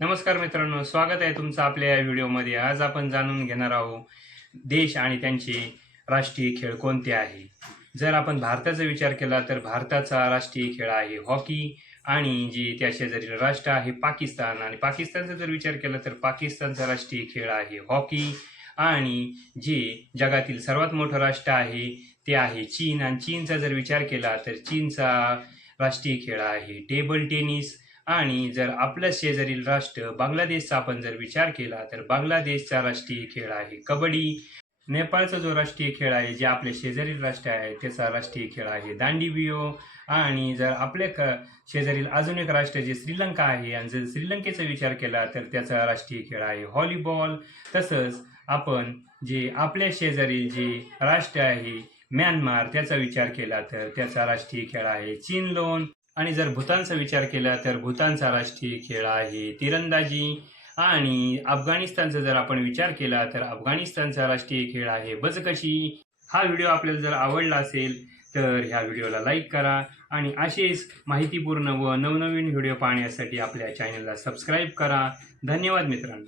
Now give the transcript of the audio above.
नमस्कार मित्रांनो स्वागत आहे तुमचं आपल्या या व्हिडिओमध्ये. आज आपण जाणून घेणार आहोत देश आणि त्यांचे राष्ट्रीय खेळ कोणते आहे? जर आपण भारताचा विचार केला तर भारताचा राष्ट्रीय खेळ आहे हॉकी आणि जे त्या शेजारील राष्ट्र आहे पाकिस्तान. आणि पाकिस्तानचा जर विचार केला तर पाकिस्तानचा राष्ट्रीय खेळ आहे हॉकी आणि जे जगातील सर्वात मोठं राष्ट्र आहे ते आहे चीन. आणि चीनचा जर विचार केला तर चीनचा राष्ट्रीय खेळ आहे टेबल टेनिस. आणि जर आपल्या शेजारील राष्ट्र बांगलादेशचा आपण जर विचार केला तर बांगलादेशचा राष्ट्रीय खेळ आहे कबड्डी. नेपाळचा जो राष्ट्रीय खेळ आहे जे आपले शेजारील राष्ट्र आहे त्याचा राष्ट्रीय खेळ आहे दांडीबियो. आणि जर आपल्या क शेजारील अजून एक राष्ट्र जे श्रीलंका आहे आणि जर श्रीलंकेचा विचार केला तर त्याचा राष्ट्रीय खेळ आहे व्हॉलीबॉल. तसंच आपण जे आपल्या शेजारील जे राष्ट्र आहे म्यानमार त्याचा विचार केला तर त्याचा राष्ट्रीय खेळ आहे चीन लोन आणि जर भूतानचा विचार केला तर भूतानचा राष्ट्रीय खेळ आहे तिरंदाजी. आणि अफगाणिस्तानचा जर आपण विचार केला तर अफगाणिस्तानचा राष्ट्रीय खेळ आहे बजकशी हा व्हिडिओ आपल्याला जर आवडला असेल तर ह्या व्हिडिओला लाईक करा आणि असेच माहितीपूर्ण व नवनवीन व्हिडिओ पाहण्यासाठी आपल्या चॅनलला सबस्क्राईब करा. धन्यवाद मित्रांनो.